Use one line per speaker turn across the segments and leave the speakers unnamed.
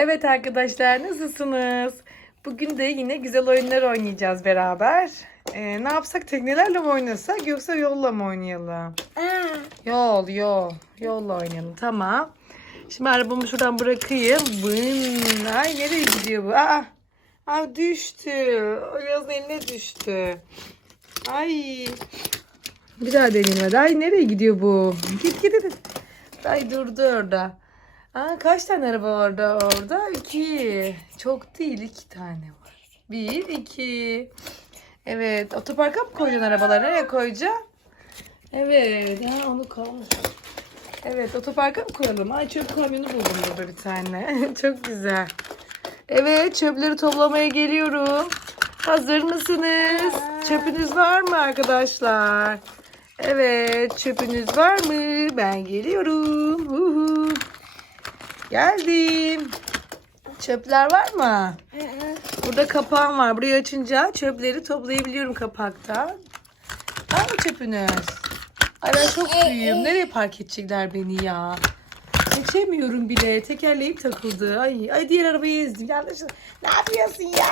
Evet arkadaşlar nasılsınız? Bugün de yine güzel oyunlar oynayacağız beraber. Ee, ne yapsak teknelerle mi oynasak yoksa yolla mı oynayalım? Yol yol. Yolla oynayalım tamam. Şimdi arabamı şuradan bırakayım. Bın. Ay nereye gidiyor bu? Aa, aa düştü. O yazın eline düştü. Ay. Bir daha deneyeyim hadi. Ay nereye gidiyor bu? Git git git. Ay durdu orada. Aa, kaç tane araba vardı orada? İki. Çok değil iki tane var. Bir, iki. Evet. Otoparka mı koyacaksın arabaları? Nereye koyacaksın? Evet. Ha, onu koy. Evet. Otoparka mı koyalım? Ay çöp kamyonu buldum burada bir tane. Çok güzel. Evet. Çöpleri toplamaya geliyorum. Hazır mısınız? Çöpünüz var mı arkadaşlar? Evet. Çöpünüz var mı? Ben geliyorum. Huhu. Geldim. Çöpler var mı? Burada kapağım var. Burayı açınca çöpleri toplayabiliyorum kapaktan. Var mı çöpünüz? Ay ben çok büyüğüm. Nereye park edecekler beni ya? Geçemiyorum bile. Tekerleğim takıldı. Ay, ay diğer arabayı ezdim. Yanlışlıkla. Ne yapıyorsun ya?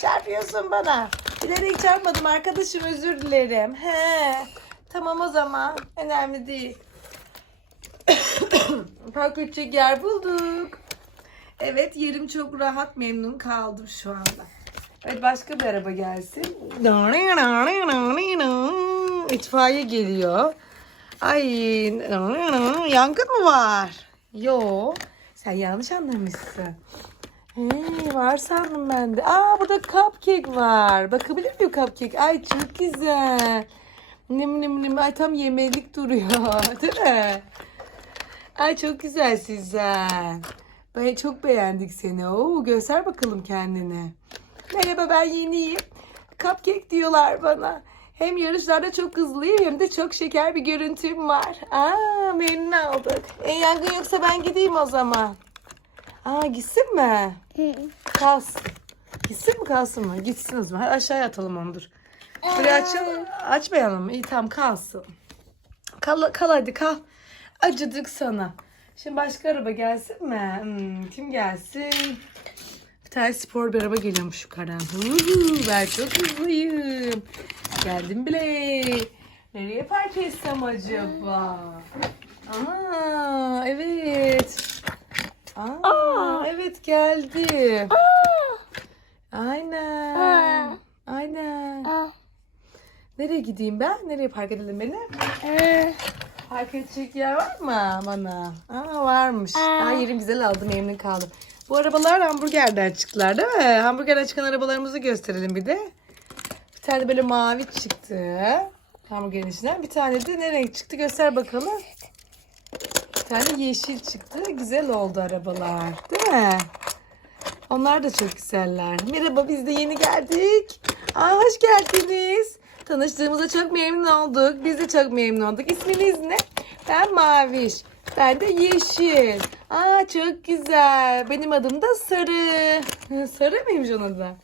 Çarpıyorsun bana. Bilerek çarpmadım arkadaşım özür dilerim. He. Tamam o zaman. Önemli değil. Park edecek yer bulduk. Evet yerim çok rahat memnun kaldım şu anda. Evet başka bir araba gelsin. İtfaiye geliyor. Ay yangın mı var? Yo sen yanlış anlamışsın. Hey, var sandım ben de. Aa burada cupcake var. Bakabilir miyim cupcake? Ay çok güzel. Nim nim nim. Ay tam yemelik duruyor. Değil mi? Ay çok güzel sizden. Ben çok beğendik seni. Oo, göster bakalım kendini. Merhaba ben yeniyim. Cupcake diyorlar bana. Hem yarışlarda çok hızlıyım hem de çok şeker bir görüntüm var. Aa memnun olduk. E, yangın yoksa ben gideyim o zaman. Aa gitsin mi? Kalsın. Gitsin mi kalsın mı? Gitsin o zaman. Hadi aşağıya atalım onu dur. Buraya açalım. Açmayalım mı? İyi tamam kalsın. Kal, kal hadi kal. Acıdık sana. Şimdi başka araba gelsin mi? Hmm, kim gelsin? Bir tane spor bir araba geliyormuş yukarıdan. Ben çok hızlıyım. Geldim bile. Nereye park etsem acaba? Aa, evet. Aa, evet geldi. Aynen. Aynen. Nereye gideyim ben? Nereye park edelim beni? Park edecek yer var mı bana? Aa varmış. Aa, yerim güzel aldım memnun kaldım. Bu arabalar hamburgerden çıktılar değil mi? Hamburgerden çıkan arabalarımızı gösterelim bir de. Bir tane böyle mavi çıktı. Hamburgerin içinden. Bir tane de ne renk çıktı göster bakalım. Bir tane yeşil çıktı. Güzel oldu arabalar. Değil mi? Onlar da çok güzeller. Merhaba biz de yeni geldik. Aa, hoş geldiniz. Tanıştığımıza çok memnun olduk. Biz de çok memnun olduk. İsminiz ne? Ben Maviş. Ben de Yeşil. Aa çok güzel. Benim adım da Sarı. Sarı mıymış onun adı?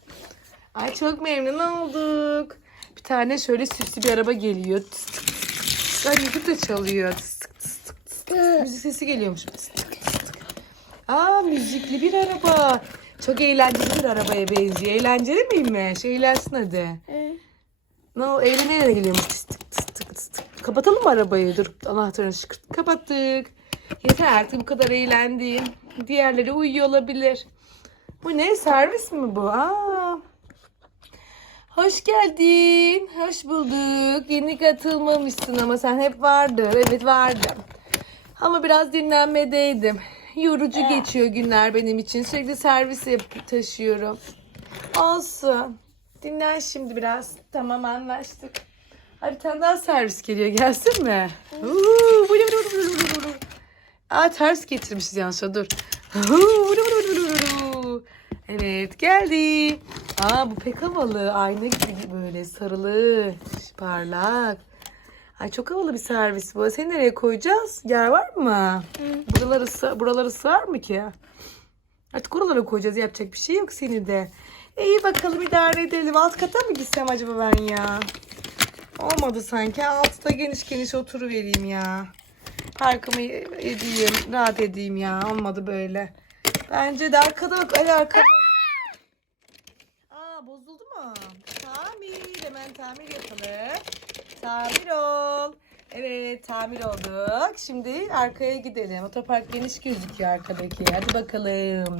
Ay çok memnun olduk. Bir tane şöyle süslü bir araba geliyor. Ay müzik de çalıyor. Tık tık tık. Müzik sesi geliyormuş. Aa müzikli bir araba. Çok eğlenceli bir arabaya benziyor. Eğlenceli miymiş? Eğlensin hadi. Ne o eğlenerek geliyormuş. Tıs tık tıs tık tıs tık. Kapatalım mı arabayı? Dur anahtarını şıkırt. Kapattık. Yeter artık bu kadar eğlendim. Diğerleri uyuyor olabilir. Bu ne? Servis mi bu? Aa. Hoş geldin. Hoş bulduk. Yeni katılmamışsın ama sen hep vardın. Evet vardım. Ama biraz dinlenmedeydim. Yorucu geçiyor günler benim için. Sürekli servis yap- taşıyorum. Olsun. Dinlen şimdi biraz. Tamam anlaştık. Hadi bir tane daha servis geliyor. Gelsin mi? Uuu. Aa ters getirmişiz yanlışa dur. Evet geldi. Aa bu pek havalı. Ayna gibi böyle sarılı. Parlak. Ay çok havalı bir servis bu. Seni nereye koyacağız? Yer var mı? Buraları, buraları sığar mı ki? Artık oralara koyacağız. Yapacak bir şey yok seni de. İyi bakalım idare edelim. Alt kata mı gitsem acaba ben ya? Olmadı sanki. Altta geniş geniş oturuvereyim ya. Parkımı edeyim. Rahat edeyim ya. Olmadı böyle. Bence de arkada bak. Ali arkada. Aa bozuldu mu? Tamir. Hemen tamir yapalım. Tamir ol. Evet tamir olduk. Şimdi arkaya gidelim. Otopark geniş gözüküyor arkadaki. Hadi bakalım.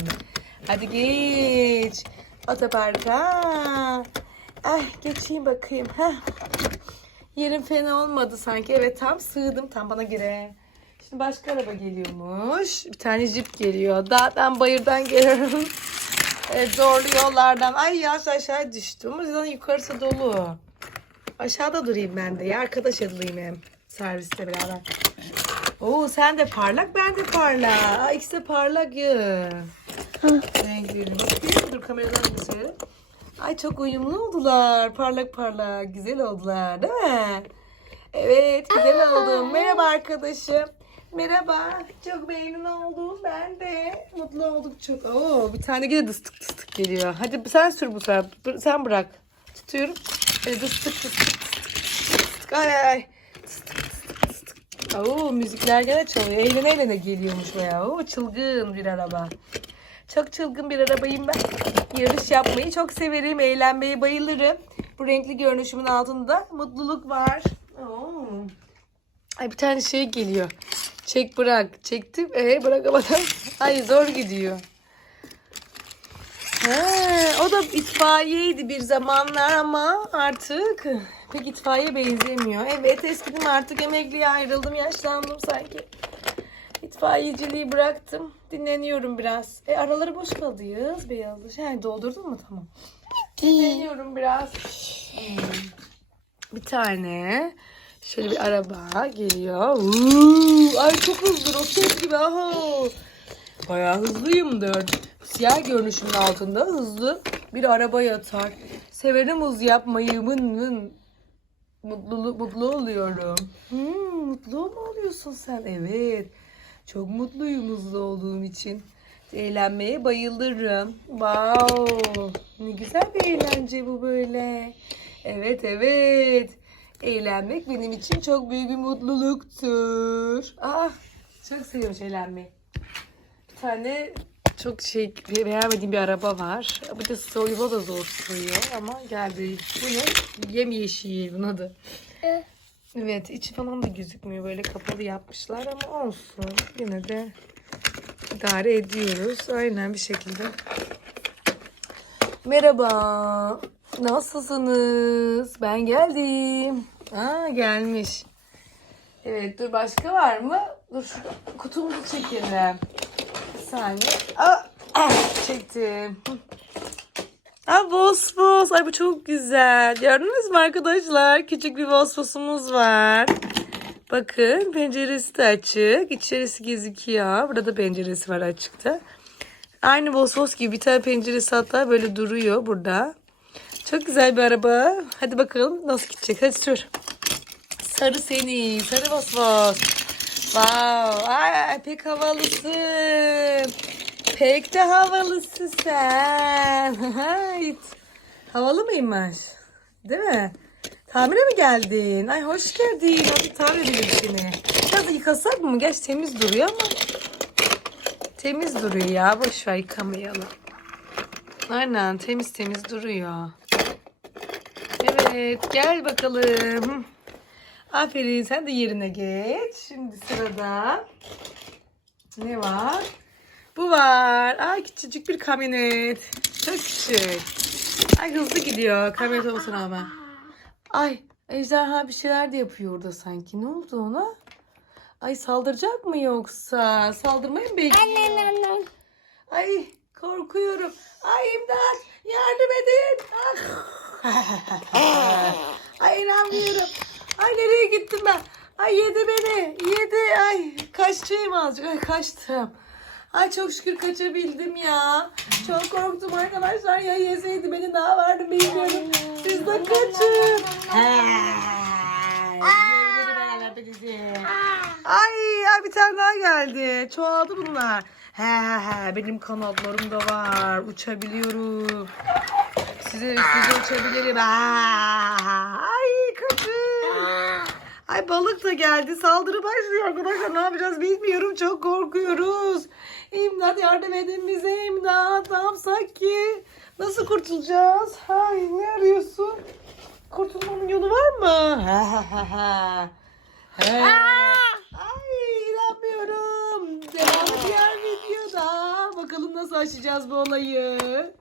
Hadi geç. Otoparka. Ah geçeyim bakayım. Heh. Yerim fena olmadı sanki. Evet tam sığdım. Tam bana göre. Şimdi başka araba geliyormuş. Bir tane jip geliyor. Dağdan bayırdan geliyorum. Evet, zorlu yollardan. Ay yavaş aşağı düştüm. O yüzden yukarısı dolu. Aşağıda durayım ben de. Ya arkadaş edilayım hem. Serviste beraber. Oo sen de parlak ben de parlak. Aa, ikisi de parlak ya. Renkleri. Kameradan gösterelim. Ay çok uyumlu oldular. Parlak parlak. Güzel oldular değil mi? Evet güzel oldu. Merhaba arkadaşım. Merhaba. Çok memnun oldum. Ben de mutlu olduk çok. Oo, bir tane gene dıstık dıstık geliyor. Hadi sen sür bu sefer. Sen bırak. Tutuyorum. Hadi dıstık dıstık dıstık. dıstık. Ay ay. Oo, müzikler gene çalıyor. Eğlene eğlene geliyormuş bayağı. Oo, çılgın bir araba. Çok çılgın bir arabayım ben. Yarış yapmayı çok severim. Eğlenmeyi bayılırım. Bu renkli görünüşümün altında mutluluk var. Oo. Ay bir tane şey geliyor. Çek bırak. Çektim. Ee bırakamadım. Ay zor gidiyor. He, o da itfaiyeydi bir zamanlar ama artık pek itfaiye benzemiyor. Evet eskiden artık emekliye ayrıldım. Yaşlandım sanki. İtfaiyeciliği bıraktım. Dinleniyorum biraz. E araları boş kaldı yaz beyazlı. Şey doldurdun mu? Tamam. Dinleniyorum biraz. Hmm. Bir tane şöyle bir araba geliyor. Uuu, ay çok hızlı roket gibi. Aha. Bayağı hızlıyımdır. Siyah görünüşümün altında hızlı bir araba yatar. Severim hız yapmayı. Mın mın. Mutlu, mutlu oluyorum. Hmm, mutlu mu oluyorsun sen? Evet. Çok mutluyum hızlı olduğum için. Eğlenmeye bayılırım. Wow. Ne güzel bir eğlence bu böyle. Evet evet. Eğlenmek benim için çok büyük bir mutluluktur. Ah, çok seviyorum eğlenmeyi. Bir tane çok şey beğenmediğim bir araba var. Bir de soyma da zor soyuyor ama geldi. Bu ne? Yemyeşil bunun adı. Evet içi falan da gözükmüyor. Böyle kapalı yapmışlar ama olsun. Yine de idare ediyoruz. Aynen bir şekilde. Merhaba. Nasılsınız? Ben geldim. Aa gelmiş. Evet dur başka var mı? Dur şu kutumuzu çekelim. Bir saniye. Aa, ah, çektim. Aa Vosvos. Ay bu çok güzel. Gördünüz mü arkadaşlar? Küçük bir Vosvos'umuz var. Bakın penceresi de açık. İçerisi gözüküyor. Burada da penceresi var açıkta. Aynı Vosvos gibi bir tane penceresi hatta böyle duruyor burada. Çok güzel bir araba. Hadi bakalım nasıl gidecek. Hadi sür. Sarı seni. Sarı Vosvos. Wow. Ay pek havalısın. Pek de havalısın sen. Havalı mıymış? Değil mi? Tamire mi geldin? Ay hoş geldin. Hadi tamir edelim seni. Biraz yıkasak mı? Gerçi temiz duruyor ama. Temiz duruyor ya. Boş ver yıkamayalım. Aynen temiz temiz duruyor. Evet gel bakalım. Aferin sen de yerine geç. Şimdi sırada ne var? Bu var. Ay küçücük bir kamyonet. Çok küçük. Ay hızlı gidiyor. Kamyonet olsun ama. Ay ejderha bir şeyler de yapıyor orada sanki. Ne oldu ona? Ay saldıracak mı yoksa? Saldırmayı mı bekliyor? Ay korkuyorum. Ay imdat yardım edin. Ah. Ay inanmıyorum. Ay nereye gittim ben? Ay yedi beni. Yedi. Ay kaçayım azıcık. Ay kaçtım. Ay çok şükür kaçabildim ya. Çok korktum arkadaşlar. Ya yeseydi beni ne vardı bilmiyorum. Siz de kaçın. Beraber bizi. Ay, ay bir tane daha geldi. Çoğaldı bunlar. He he he benim kanatlarım da var. Uçabiliyorum. Size size uçabilirim. Aa, ay kaçın. Ay balık da geldi. Saldırı başlıyor arkadaşlar. Ne yapacağız bilmiyorum. Çok korkuyoruz. İmdat yardım edin bize imdat. Ne yapsak ki? Nasıl kurtulacağız? Ay ne arıyorsun? Kurtulmanın yolu var mı? He. Ay inanmıyorum. Devamı diğer videoda. Bakalım nasıl aşacağız bu olayı.